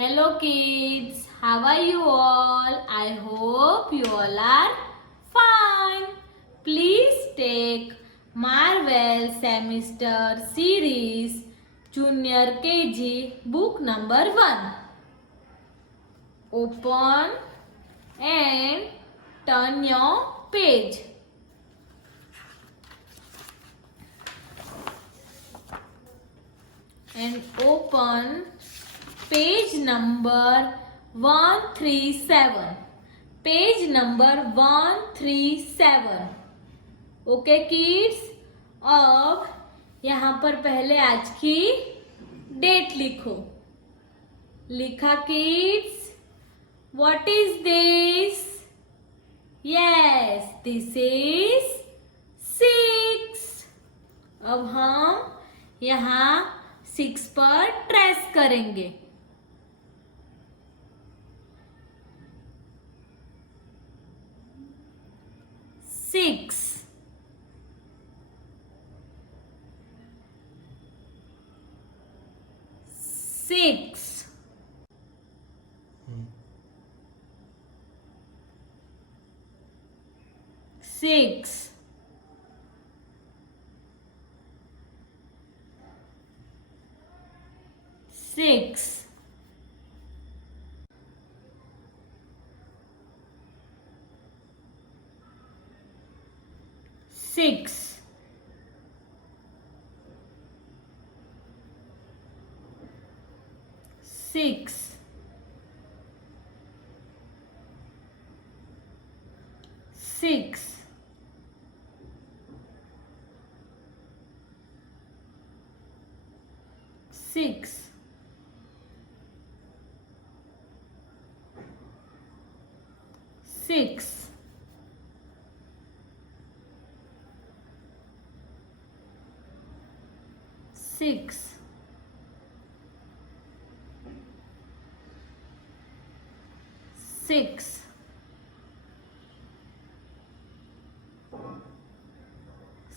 Hello kids, how are you all? I hope you all are fine. Please take Marvel Semester Series Junior KG book number 1. Open and turn your page. And open page number 137. Page number 137. Okay kids, अब यहाँ पर पहले आज की date लिखो. लिखा kids? What is this? Yes, this is 6. अब हम यहाँ 6 पर ट्रेस करेंगे. 6. 6. 6. 6. 6. 6. 6. 6. 6. 6.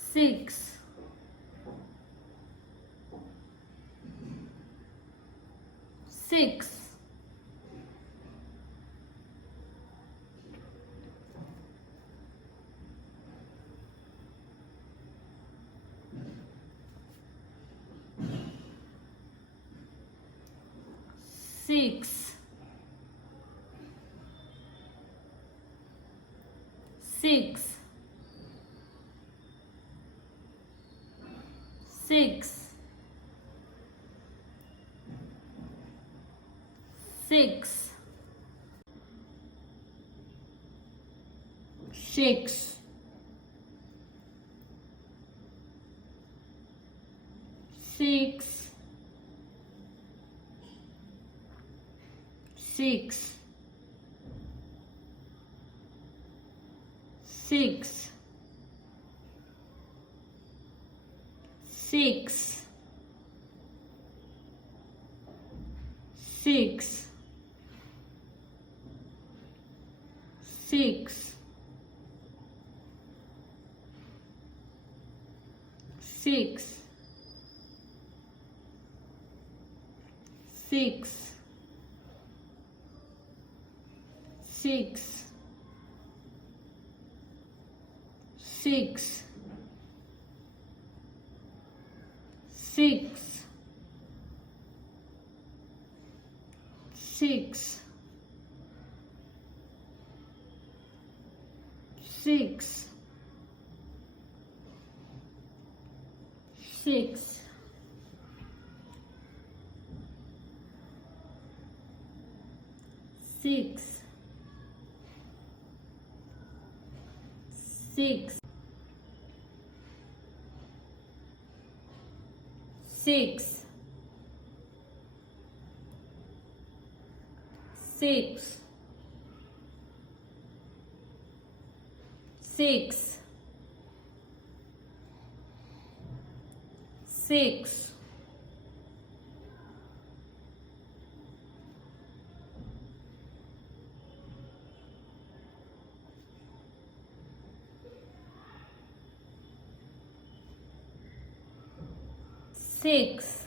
6. 6. 6. 6. 6. 6. 6. 6. 6. 6. 6. 6. 6. 6. 6. 6. 6. 6. 6. 6. 6. 6. 6. 6. 6. 6. 6. 6. 6.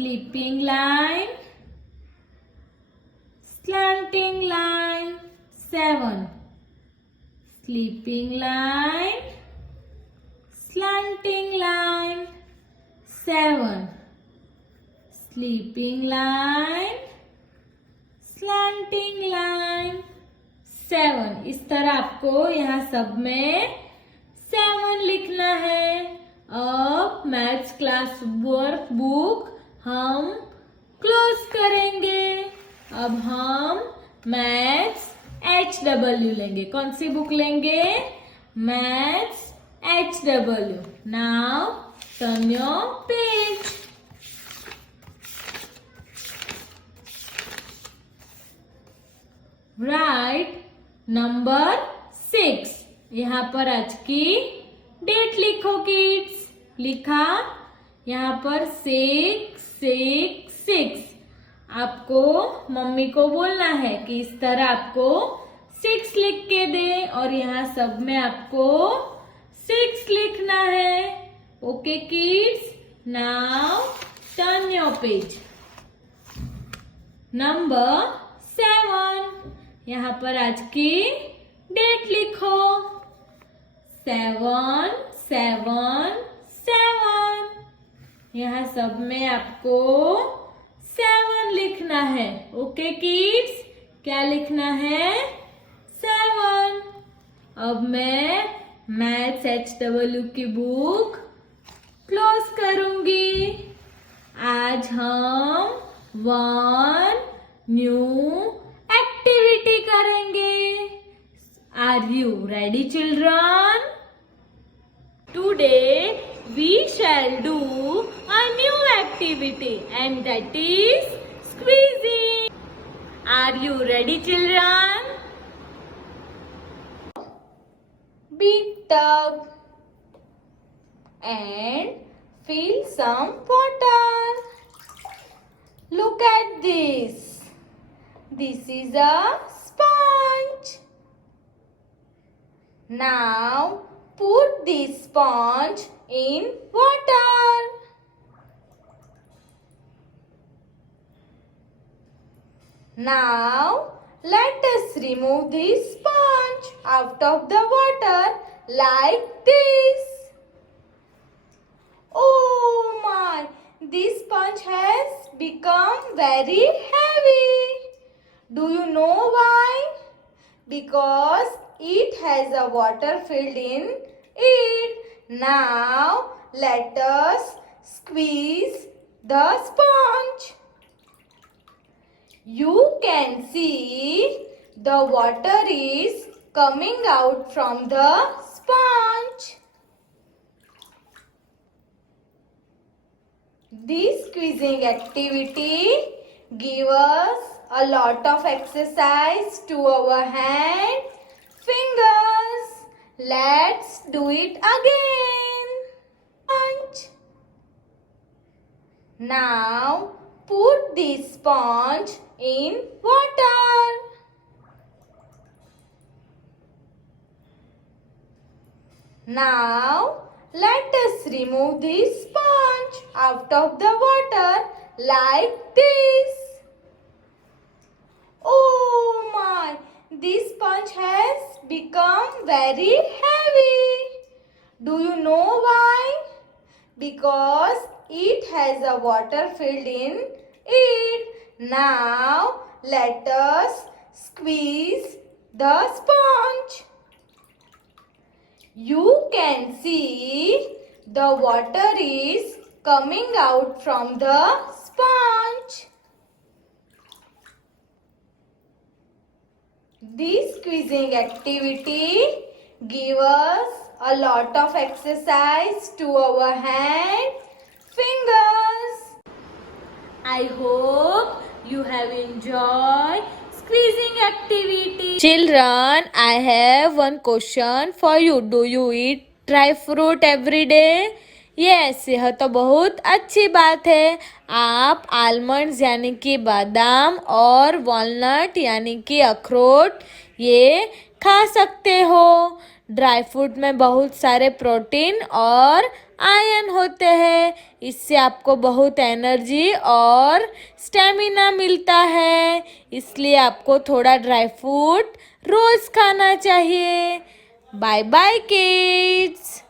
sleeping line, slanting line. 7. Sleeping line, slanting line. 7. Sleeping line, slanting line. 7. इस तरह आपको यहाँ सब में 7 लिखना है। अब मैथ्स क्लास वर्क बुक हम क्लोज करेंगे। अब हम मैथ्स HW लेंगे। कौन सी बुक लेंगे? Maths HW। Now turn your page. Right number 6। यहाँ पर आज की डेट लिखो किड्स। लिखा यहाँ पर 666। आपको मम्मी को बोलना है कि इस तरह आपको 6 लिख के दे और यहाँ सब में आपको 6 लिखना है। Okay kids, now turn your page. Number 7। यहाँ पर आज की डेट लिखो। 7 7 7। यहाँ सब में आपको 7 लिखना है। ओके किड्स, क्या लिखना है? 7। अब मैं मैथ्स HW की बुक क्लोज करूंगी। आज हम 1 न्यू एक्टिविटी करेंगे। Are you ready children? Today we shall do a new activity and that is squeezing. Are you ready children? Big tub and fill some water. Look at this. This is a sponge. Now put this sponge in water. Now let us remove this sponge out of the water like this. Oh my! This sponge has become very heavy. Do you know why? Because it has a water filled in it. Now let us squeeze the sponge. You can see the water is coming out from the sponge. This squeezing activity gives us a lot of exercise to our hand, fingers. Let's do it again. Sponge. Now put this sponge in water. Now let us remove this sponge out of the water like this. Oh my! This sponge has become very heavy. Do you know why? Because it has a water filled in it. Now let us squeeze the sponge. You can see the water is coming out from the sponge. This squeezing activity gives us a lot of exercise to our hand, fingers. I hope you have enjoyed squeezing activity. Children, I have one question for you. Do you eat dry fruit every day? Yes, यह तो बहुत अच्छी बात है। आप almonds यानी कि बादाम और वॉलनट यानी कि अखरोट ये खा सकते हो। ड्राई फ्रूट में बहुत सारे प्रोटीन और आयरन होते हैं। इससे आपको बहुत एनर्जी और स्टेमिना मिलता है। इसलिए आपको थोड़ा ड्राई फ्रूट रोज खाना चाहिए। Bye bye kids.